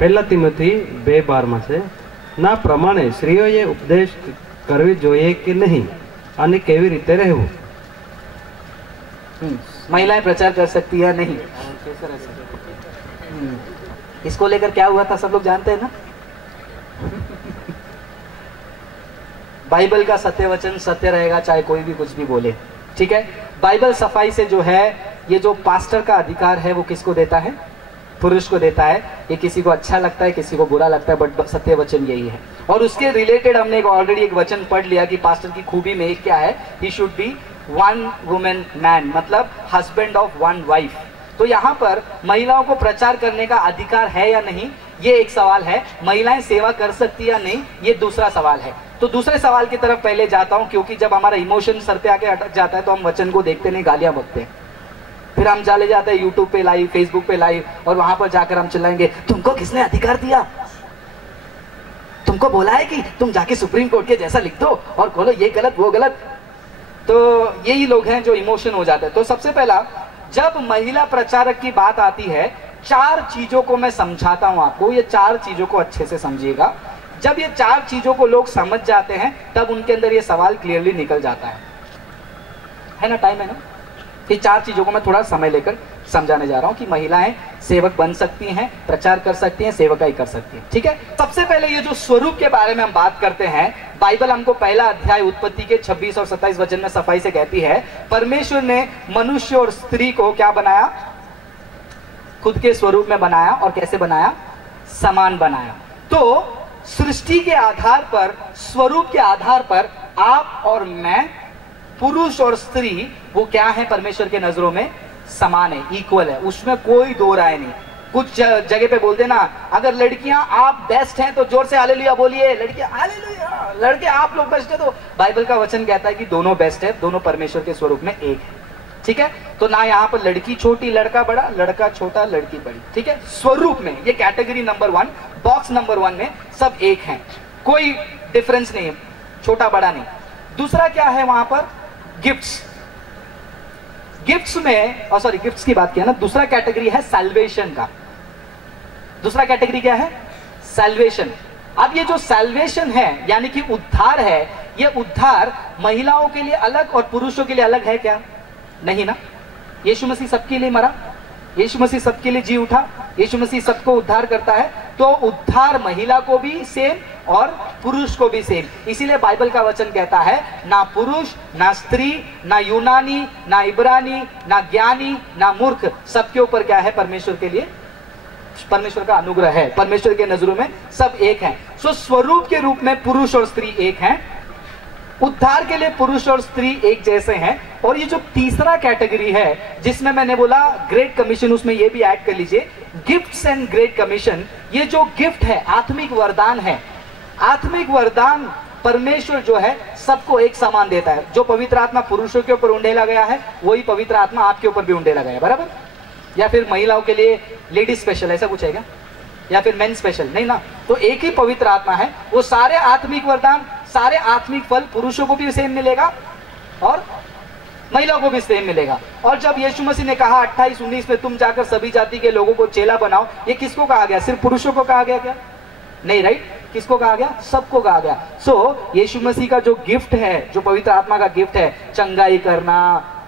પહેલા તિમોથી 2:12 છે ના પ્રમાણે સ્ત્રીઓએ ઉપદેશ કરવી જોઈએ કે નહીં અને કેવી રીતે રહેવું. महिलाएं प्रचार कर सकती है नहीं, इसको लेकर क्या हुआ था सब लोग जानते हैं ना. बाइबल का सत्य वचन सत्य रहेगा चाहे कोई भी कुछ भी बोले. ठीक है, बाइबल सफाई से जो है ये जो पास्टर का अधिकार है वो किसको देता है? पुरुष को देता है. ये किसी को अच्छा लगता है किसी को बुरा लगता है, बट सत्य वचन यही है. और उसके रिलेटेड हमने ऑलरेडी एक वचन पढ़ लिया कि पास्टर की खूबी में क्या है, he should be one women man, मतलब हस्बैंड ऑफ वन वाइफ. तो यहाँ पर महिलाओं को प्रचार करने का अधिकार है या नहीं, ये एक सवाल है. महिलाएं सेवा कर सकती या नहीं, ये दूसरा सवाल है. तो दूसरे सवाल की तरफ पहले जाता हूं, क्योंकि जब हमारा इमोशन सर पे आके अटक जाता है तो हम वचन को देखते नहीं, गालियां बकते हैं. फिर हम चले जाते हैं यूट्यूब पे लाइव, फेसबुक पे लाइव, और वहां पर जाकर हम चिल्लाएंगे तुमको किसने अधिकार दिया, तुमको बोला है कि तुम जाके सुप्रीम कोर्ट के जैसा लिख दो और बोलो ये गलत वो गलत. तो यही लोग हैं जो इमोशन हो जाते हैं. तो सबसे पहला, जब महिला प्रचारक की बात आती है, 4 चीजों को मैं समझाता हूं आपको. ये 4 चीजों को अच्छे से समझिएगा. जब ये 4 चीजों को लोग समझ जाते हैं तब उनके अंदर ये सवाल क्लियरली निकल जाता है ना. टाइम है ना. ये 4 चीजों को मैं थोड़ा समय लेकर समझाने जा रहा हूं कि महिलाएं सेवक बन सकती हैं, प्रचार कर सकती हैं, सेवकाई कर सकती हैं. ठीक है, सबसे पहले ये जो स्वरूप के बारे में हम बात करते हैं, बाइबल हमको पहला अध्याय उत्पत्ति के 26 और 27 वचन में सफाई से कहती है, परमेश्वर ने मनुष्य और स्त्री को क्या बनाया? खुद के स्वरूप में बनाया. और कैसे बनाया? समान बनाया. तो सृष्टि के आधार पर, स्वरूप के आधार पर आप और मैं, पुरुष और स्त्री, वो क्या है परमेश्वर के नजरों में? समान है, इक्वल है. उसमें कोई दो राय नहीं. कुछ जगह पे बोलते ना, अगर लड़कियां आप बेस्ट हैं तो जोर से हालेलुया बोलिए, लड़कियां हालेलुया, लड़के आप लोग बेस्ट है. तो बाइबल का वचन कहता है कि दोनों बेस्ट है, दोनों परमेश्वर के स्वरूप में एक है. ठीक है, तो ना यहाँ पर लड़की छोटी लड़का बड़ा, लड़का छोटा लड़की बड़ी. ठीक है, स्वरूप में ये कैटेगरी नंबर 1, बॉक्स नंबर 1 में सब एक हैं, कोई डिफरेंस नहीं है, छोटा बड़ा नहीं. दूसरा क्या है वहां पर? गिफ्ट्स. गिफ्ट्स में, सॉरी गिफ्ट्स की बात किया ना. दूसरा कैटेगरी है सैल्वेशन का. दूसरा कैटेगरी क्या है? सैल्वेशन. अब ये जो सैल्वेशन है यानी कि उद्धार है, ये उद्धार महिलाओं के लिए अलग और पुरुषों के लिए अलग है क्या? नहीं ना. यीशु मसीह सबके लिए मरा, यीशु मसीह सबके लिए जी उठा, यीशु मसीह सबको उद्धार करता है. तो उद्धार महिला को भी सेम और पुरुष को भी सेम. इसीलिए बाइबल का वचन कहता है, ना पुरुष ना स्त्री, ना यूनानी ना इब्रानी, ना ज्ञानी ना मूर्ख, सबके ऊपर क्या है? परमेश्वर के लिए परमेश्वर का अनुग्रह है. परमेश्वर के नजरों में सब एक हैं. सो स्वरूप के रूप में पुरुष और स्त्री एक हैं, उद्धार के लिए पुरुष और स्त्री एक जैसे हैं. और ये जो तीसरा कैटेगरी है जिसमें मैंने बोला ग्रेट कमीशन, उसमें ये भी ऐड कर लीजिए, गिफ्ट्स एंड ग्रेट कमीशन. ये जो गिफ्ट है, आत्मिक वरदान है. आत्मिक वरदान परमेश्वर जो है सबको एक समान देता है. जो पवित्र आत्मा पुरुषों के ऊपर उंडेला गया है, वही पवित्र आत्मा आपके ऊपर भी उंडेला गया है. बराबर? या फिर महिलाओं के लिए लेडीज स्पेशल, ऐसा कुछ है क्या? या फिर मेन स्पेशल? नहीं ना. तो एक ही पवित्र आत्मा है. वो सारे आत्मिक वरदान, सारे आत्मिक फल पुरुषों को भी सेम मिलेगा और महिलाओं को भी सेम मिलेगा. और जब यीशु मसीह ने कहा 28-19 में, तुम जाकर सभी जाति के लोगों को चेला बनाओ, ये किसको कहा गया? सिर्फ पुरुषों को कहा गया क्या? नहीं, राइट. किसको कहा गया? सबको कहा गया. सो यीशु मसीह का जो गिफ्ट है, जो पवित्र आत्मा का गिफ्ट है, चंगाई करना,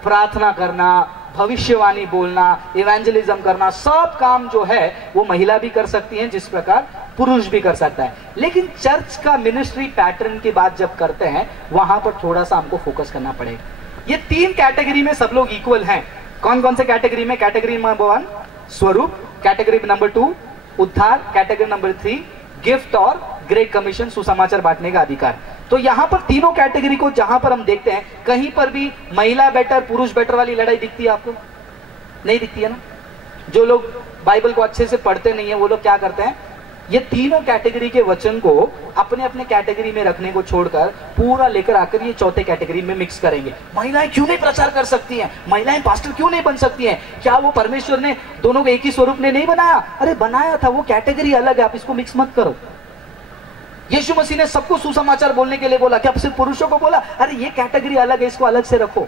प्रार्थना करना, भविष्यवाणी बोलना, इवेंजलिज्म करना, सब काम जो है वो महिला भी कर सकती हैं जिस प्रकार पुरुष भी कर सकता है. लेकिन चर्च का मिनिस्ट्री पैटर्न की बात जब करते हैं, वहां पर थोड़ा सा हमको फोकस करना पड़ेगा. ये 3 कैटेगरी में सब लोग इक्वल हैं. कौन कौन से कैटेगरी में? कैटेगरी नंबर 1 स्वरूप, कैटेगरी नंबर 2 उद्धार, कैटेगरी नंबर 3 गिफ्ट और ग्रेट कमीशन, सुसमाचार बांटने का अधिकार. तो यहां पर तीनों कैटेगरी को जहां पर हम देखते हैं, कहीं पर भी महिला बेटर पुरुष बेटर वाली लड़ाई दिखती है आपको? नहीं दिखती है ना. जो लोग बाइबल को अच्छे से पढ़ते नहीं है वो लोग क्या करते हैं, ये तीनों कैटेगरी के वचन को अपने अपने कैटेगरी में रखने को छोड़कर पूरा लेकर आकर ये चौथे कैटेगरी में मिक्स करेंगे. महिलाएं क्यों नहीं प्रचार कर सकती हैं? महिलाएं पास्टर क्यों नहीं बन सकती हैं? क्या वो परमेश्वर ने दोनों को एक ही स्वरूप ने नहीं बनाया? अरे बनाया था, वो कैटेगरी अलग है, आप इसको मिक्स मत करो. यीशु मसीह ने सबको सुसमाचार बोलने के लिए बोला, क्या सिर्फ पुरुषों को बोला? अरे ये कैटेगरी अलग है, इसको अलग से रखो.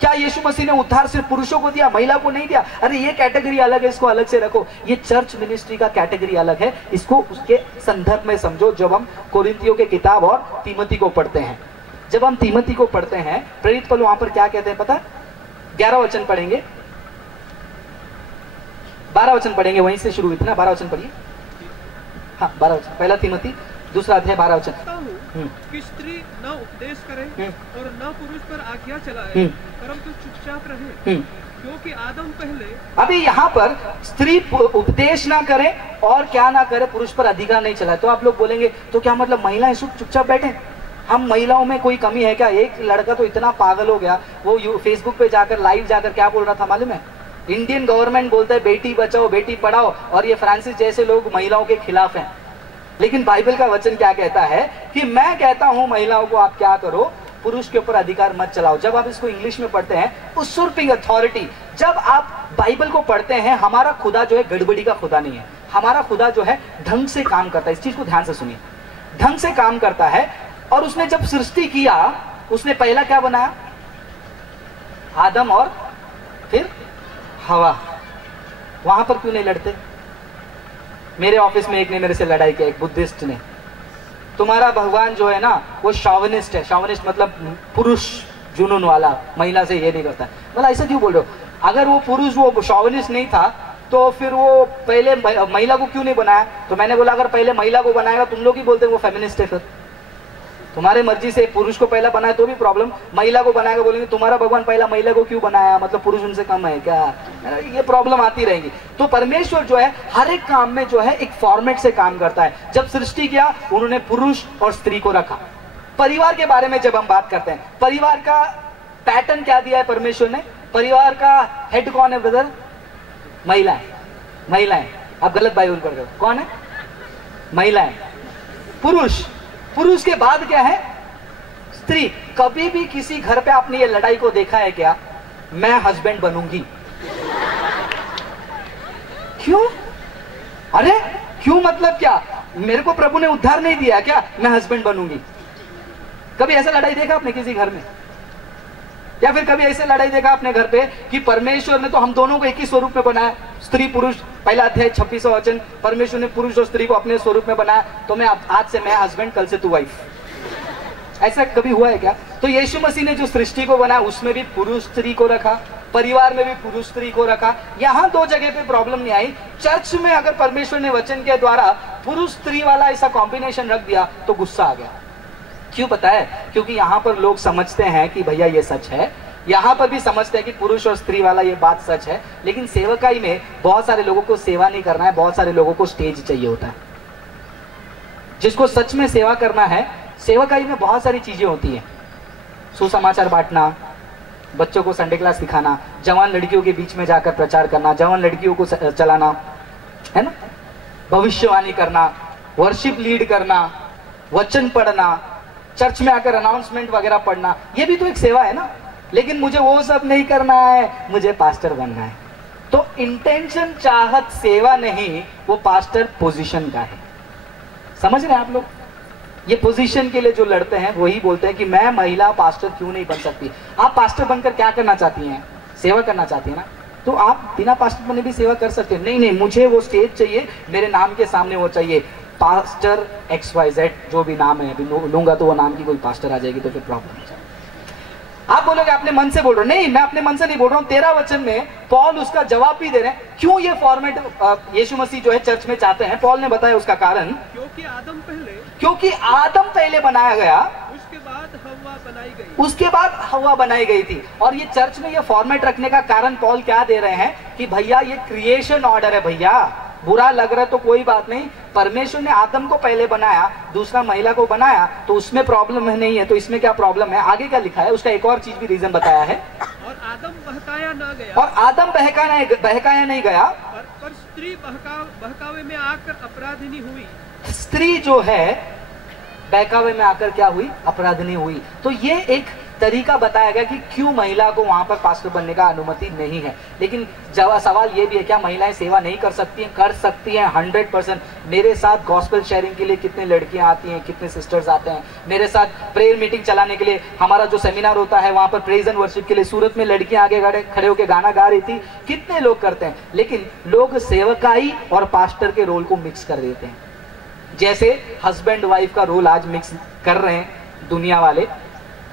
क्या यीशु मसीह ने उद्धार सिर्फ पुरुषों को दिया, महिला को नहीं दिया? अरे ये कैटेगरी अलग है, इसको अलग से रखो। ये चर्च मिनिस्ट्री का कैटेगरी अलग है, इसको उसके संदर्भ में समझो। जब हम कोरिन्थियों के किताब और तीमोथी को पढ़ते हैं, जब हम तीमोथी को पढ़ते हैं, प्रेरित पौलुस वहां पर क्या कहते हैं पता? 11 वचन पढ़ेंगे, 12 वचन पढ़ेंगे, वहीं से शुरू हुई थी ना, 12 वचन पढ़िए। हाँ 12 वचन, पहला तीमोथी 2 अध्याय 12 वचन। कि स्त्री न उपदेश करे और न पुरुष पर आज्ञा चलाए, परंतु चुपचाप रहे, क्योंकि आदम पहले। अभी यहाँ पर स्त्री उपदेश ना करे और क्या ना करे, पुरुष पर अधिकार नहीं चलाए। तो आप लोग बोलेंगे तो क्या मतलब महिलाएं चुपचाप बैठे? हम महिलाओं में कोई कमी है क्या? एक लड़का तो इतना पागल हो गया, वो फेसबुक पे जाकर लाइव जाकर क्या बोल रहा था मालूम है? इंडियन गवर्नमेंट बोलता है बेटी बचाओ बेटी पढ़ाओ, और ये फ्रांसिस जैसे लोग महिलाओं के खिलाफ हैं। लेकिन बाइबल का वचन क्या कहता है कि मैं कहता हूं महिलाओं को आप क्या करो, पुरुष के ऊपर अधिकार मत चलाओ। जब आप इसको इंग्लिश में पढ़ते हैं उsurping अथॉरिटी, जब आप बाइबल को पढ़ते हैं, हमारा खुदा जो है गड़बड़ी का खुदा नहीं है, हमारा खुदा जो है ढंग से काम करता है। इस चीज को ध्यान से सुनिए, ढंग से काम करता है। और उसने जब सृष्टि किया, उसने पहला क्या बनाया? आदम और फिर हवा। वहां पर क्यों नहीं लड़ते? मेरे ऑफिस में एक ने मेरे से लड़ाई किया, एक बुद्धिस्ट ने, तुम्हारा भगवान जो है ना वो शॉविनिस्ट है। शॉविनिस्ट मतलब पुरुष जुनून वाला, महिला से ये नहीं करता। मतलब ऐसा क्यों बोल रहे हो? अगर वो पुरुष वो शॉविनिस्ट नहीं था तो फिर वो पहले महिला को क्यों नहीं बनाया? तो मैंने बोला अगर पहले महिला को बनाएगा, तुम लोग ही बोलते वो फेमिनिस्ट है। फिर तुम्हारे मर्जी से पुरुष को पहला बनाया तो भी प्रॉब्लम, महिला को बनाएगा बोलेंगे तुम्हारा भगवान पहला महिला को क्यों बनाया, मतलब पुरुष उनसे कम है क्या? ये प्रॉब्लम आती रहेंगी। तो परमेश्वर जो है हर एक काम में जो है एक फॉर्मेट से काम करता है। जब सृष्टि किया उन्होंने पुरुष और स्त्री को रखा। परिवार के बारे में जब हम बात करते हैं, परिवार का पैटर्न क्या दिया है परमेश्वर ने? परिवार का हेड कौन है ब्रदर? महिलाएं। महिलाएं, आप गलत बाइबल पढ़ रहे हो। कौन है? महिलाएं। पुरुष, पुरुष के बाद क्या है? स्त्री। कभी भी किसी घर पे आपने ये लड़ाई को देखा है क्या? मैं हस्बैंड बनूंगी। क्यों? अरे क्यों मतलब क्या? मेरे को प्रभु ने उद्धार नहीं दिया क्या मैं हस्बैंड बनूंगी? कभी ऐसा लड़ाई देखा आपने किसी घर में? या फिर कभी ऐसे लड़ाई देखा आपने घर पे कि परमेश्वर ने तो हम दोनों को एक ही स्वरूप में बनाया, स्त्री पुरुष, पहला अध्याय 26वां वचन, परमेश्वर ने पुरुष और स्त्री को अपने स्वरूप में बनाया, तो मैं आज से मैं हस्बैंड, कल से तू वाइफ। ऐसा कभी हुआ है क्या? तो यीशु मसीह ने जो सृष्टि को बनाया उसमें भी पुरुष स्त्री को रखा, परिवार में भी पुरुष स्त्री को रखा। यहां 2 जगह पे प्रॉब्लम नहीं आई। चर्च में अगर परमेश्वर ने वचन के द्वारा पुरुष स्त्री वाला ऐसा कॉम्बिनेशन रख दिया तो गुस्सा आ गया। क्यों पता है? क्योंकि यहाँ पर लोग समझते हैं कि भैया ये सच है, यहाँ पर भी समझते हैं कि पुरुष और स्त्री वाला ये बात सच है, लेकिन सेवकाई में बहुत सारे लोगों को सेवा नहीं करना है, बहुत सारे लोगों को स्टेज चाहिए होता है। जिसको सच में सेवा करना है, सेवकाई में बहुत सारी चीजें होती हैं, सुसमाचार बांटना, बच्चों को संडे क्लास सिखाना, जवान लड़कियों के बीच में जाकर प्रचार करना, जवान लड़कियों को चलाना, है ना, भविष्यवाणी करना, वर्शिप लीड करना, वचन पढ़ना, चर्च में आकर अनाउंसमेंट वगैरह पढ़ना, ये भी तो एक सेवा है ना। लेकिन मुझे वो सब नहीं करना है, मुझे पास्टर बनना है। तो इंटेंशन चाहत सेवा नहीं, वो पास्टर पोजीशन का है। समझ रहे हैं आप लोग? ये पोजीशन के लिए जो लड़ते हैं वही बोलते हैं कि मैं महिला पास्टर क्यों नहीं बन सकती। आप पास्टर बनकर क्या करना चाहती हैं? सेवा करना चाहती है ना, तो आप बिना पास्टर बने भी सेवा कर सकते हैं। नहीं नहीं, मुझे वो स्टेज चाहिए, मेरे नाम के सामने वो चाहिए, पास्टर XYZ जो भी नाम है, अभी लूंगा तो वो नाम की कोई पास्टर आ जाएगी तो फिर प्रॉब्लम हो जाएगी। आप बोलोगे अपने मन से बोल रहे हो। नहीं, मैं अपने मन से नहीं बोल रहा हूँ। 13 वचन में पॉल उसका जवाब भी दे रहे हैं। क्यों ये फॉर्मेट यीशु मसीह जो है चर्च में चाहते हैं? पॉल ने बताया उसका कारण, क्योंकि आदम पहले बनाया गया, उसके बाद हव्वा बनाई गई थी। और ये चर्च में ये फॉर्मेट रखने का कारण पॉल क्या दे रहे हैं कि भैया ये क्रिएशन ऑर्डर है। भैया बुरा लग रहा है तो कोई बात नहीं, परमेश्वर ने आदम को पहले बनाया, दूसरा महिला को बनाया, तो उसमें प्रॉब्लम नहीं है, तो इसमें क्या प्रॉब्लम है? आगे क्या लिखा है उसका एक और चीज भी रीजन बताया है। और आदम बहकाया नहीं गया, पर स्त्री बहकावे में आकर अपराधिनी हुई। स्त्री जो है बहकावे में आकर क्या हुई? अपराधिनी हुई। तो ये एक तरीका बताया गया कि क्यों महिला को वहां पर पास्टर बनने का अनुमति नहीं है। लेकिन जब सवाल ये भी है, क्या महिलाएं सेवा नहीं कर सकती हैं? कर सकती हैं 100%। मेरे साथ गॉस्पेल शेयरिंग के लिए कितने लड़कियां आती हैं, कितने सिस्टर्स आते हैं मेरे साथ प्रेयर मीटिंग चलाने के लिए। हमारा जो सेमिनार होता है वहां पर प्रेज एंड वर्शिप के लिए सूरत में लड़कियां आगे खड़े होकर गाना गा रही थी, कितने लोग करते हैं। लेकिन लोग सेवकाई और पास्टर के रोल को मिक्स कर देते हैं, जैसे हस्बैंड वाइफ का रोल आज मिक्स कर रहे हैं दुनिया वाले,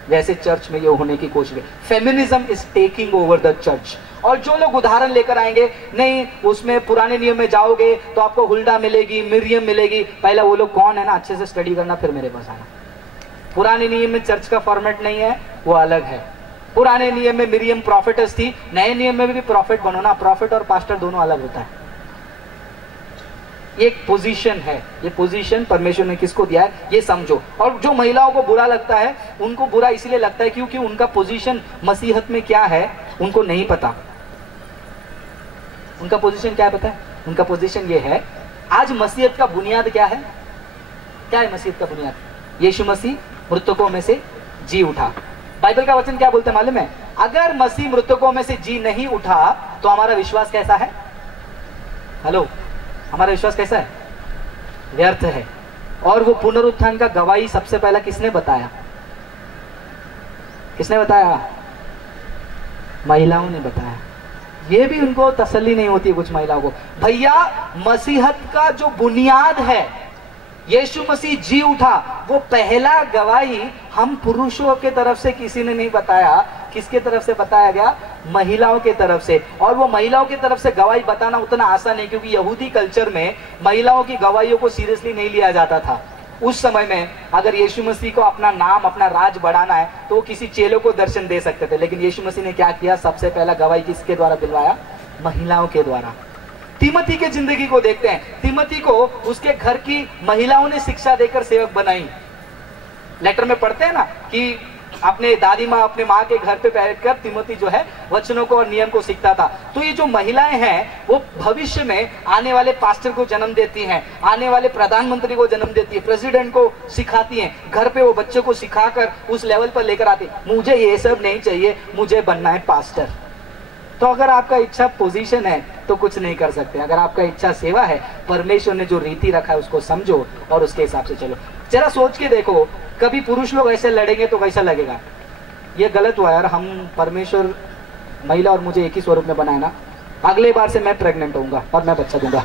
वैसे चर्च में ये होने की कोशिश है। Feminism is taking over the church. और जो लोग उदाहरण लेकर आएंगे, नहीं उसमें पुराने नियम में जाओगे तो आपको हुल्डा मिलेगी, मिरियम मिलेगी, पहले वो लोग कौन है ना अच्छे से स्टडी करना, फिर मेरे पास आना। पुराने नियम में चर्च का फॉर्मेट नहीं है, वो अलग है। पुराने नियम में मिरियम प्रॉफिटस थी, नए नियम में भी प्रॉफिट बनो ना, प्रॉफिट और पास्टर दोनों अलग होता है। ये एक पोजीशन है, ये पोजीशन परमेश्वर ने किसको दिया है ये समझो। और जो महिलाओं को बुरा लगता है, उनको बुरा इसलिए लगता है क्योंकि उनका पोजीशन मसीहत में क्या है उनको नहीं पता। उनका पोजीशन क्या है पता है? उनका पोजीशन ये है, आज मसीहत का बुनियाद क्या है? क्या है मसीहत का बुनियाद? यीशु मसीह मृतकों में से जी उठा। बाइबल का वचन क्या बोलते हैं मालूम है? अगर मसीह मृतकों में से जी नहीं उठा तो हमारा विश्वास कैसा है? हेलो, हमारा विश्वास कैसा है? व्यर्थ है। और वो पुनरुत्थान का गवाही सबसे पहला किसने बताया? किसने बताया? महिलाओं ने बताया। ये भी उनको तसल्ली नहीं होती है कुछ महिलाओं को, भैया मसीहत का जो बुनियाद है यीशु मसीह जी उठा, वो पहला गवाही हम पुरुषों के तरफ से किसी ने नहीं बताया। किसके तरफ से बताया गया? महिलाओं के तरफ से। और वो महिलाओं की तरफ से गवाही बताना उतना आसान नहीं, क्योंकि यहूदी कल्चर में महिलाओं की गवाहियों को सीरियसली नहीं लिया जाता था। उस समय में अगर यीशु मसीह को अपना नाम, अपना राज बढ़ाना है तो वो किसी चेलों को दर्शन दे सकते थे, लेकिन यीशु मसीह ने क्या किया? सबसे पहला गवाही किसके द्वारा दिलवाया? महिलाओं के द्वारा। तिमोथी के जिंदगी को देखते हैं। तिमोथी को उसके घर की महिलाओं ने शिक्षा देकर सेवक बनाई। लेटर में पढ़ते हैं ना कि अपने दादी माँ, अपने माँ के घर पे बैठकर तिमोथी जो है वचनों को और नियम को सीखता था। तो ये जो महिलाएं हैं वो भविष्य में आने वाले पास्टर को जन्म देती हैं, आने वाले प्रधानमंत्री को जन्म देती है, प्रेसिडेंट को सिखाती हैं। घर पे वो बच्चों को सिखाकर उस लेवल पर लेकर आती। मुझे ये सब नहीं चाहिए, मुझे बनना है पास्टर। तो अगर आपका इच्छा पोजीशन है तो कुछ नहीं कर सकते। अगर आपका इच्छा सेवा है, परमेश्वर ने जो रीति रखा है उसको समझो और उसके हिसाब से चलो। जरा सोच के देखो, कभी पुरुष लोग ऐसे लड़ेंगे तो कैसा लगेगा? ये गलत हुआ यार, हम परमेश्वर महिला और मुझे एक ही स्वरूप में बनाए ना, अगले बार से मैं प्रेग्नेंट होऊंगा और मैं बच्चा दूंगा।